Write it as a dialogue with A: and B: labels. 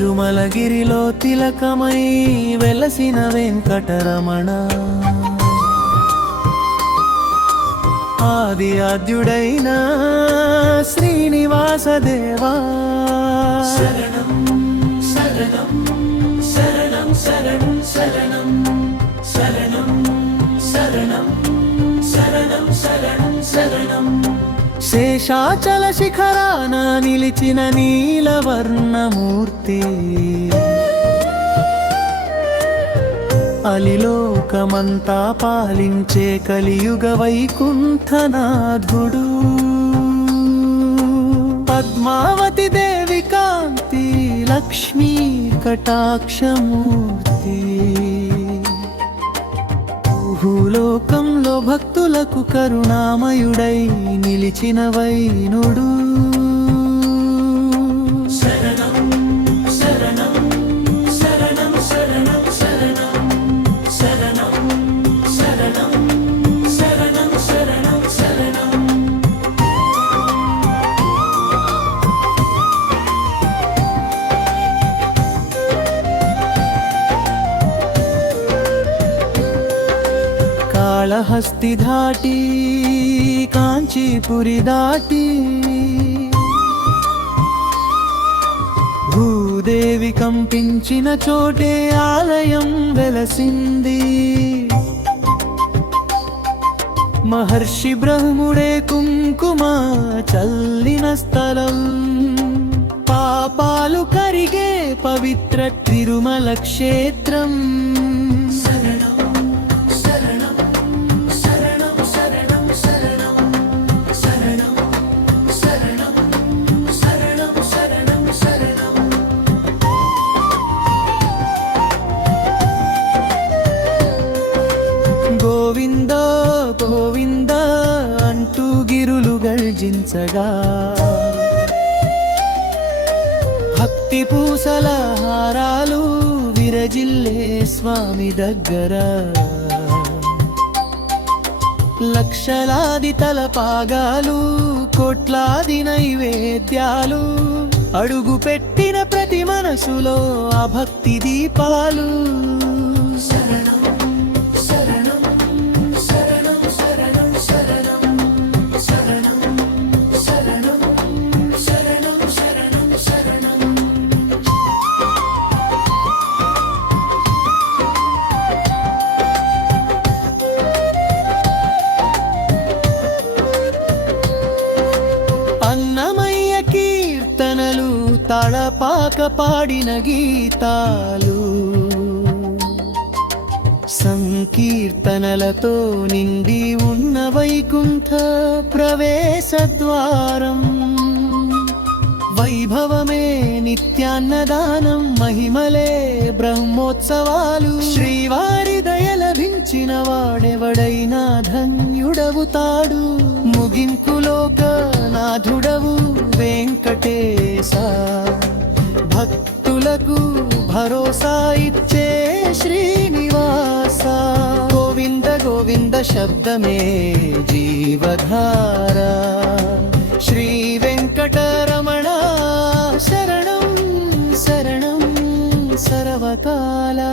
A: తిరుమలగిరిలో తిలకమై వెలసిన వెంకటరమణ. ఆది ఆద్యుడైన శ్రీనివాస దేవా శరణం శరణం శరణం శరణం శరణం శరణం శరణం శరణం శరణం శరణం. శేషాచల శిఖరాన నిలిచిన నీలవర్ణమూర్తి. అలిలోకమంతా పాలించే కలియుగ వైకుంఠనాథుడు. పద్మావతి దేవి కాంతి లక్ష్మీ కటాక్షమూర్తి. భూలోకంలో భక్తులకు కరుణామయుడై నిలిచినవైనుడు కాళహస్తి దాటి కాంచీపురి దాటి. భూదేవి కంపించిన చోటే ఆలయం వెలసింది. మహర్షి బ్రహ్ముడే కుంకుమ చల్లిన స్థలం. పాపాలు కరిగే పవిత్ర తిరుమల క్షేత్రం. గర్జించగా భక్తి పూసల హారాలు విరజిల్లే స్వామి దగ్గర. లక్షలాది తలపాగాలు కోట్లాది నైవేద్యాలు అడుగు పెట్టిన ప్రతి మనసులో ఆ భక్తి దీపాలు. శరణం శరణం. తళపాక పాడిన గీతాలు. సంకీర్తనలతో నిండి ఉన్న వైకుంఠ ప్రవేశద్వారం వైభవమే నిత్యాన్నదానం మహిమలే బ్రహ్మోత్సవాలు. శ్రీవారి దయ లభించిన వాడెవడైనా ధన్యుడవుతాడు ముగింపులోక నాథుడవు వెంకటేశ. భరోసా ఇచ్చే శ్రీనివాస. గోవింద గోవింద శబ్దమే జీవధార. శ్రీ వెంకటరమణ శరణం శరణం సర్వకాలా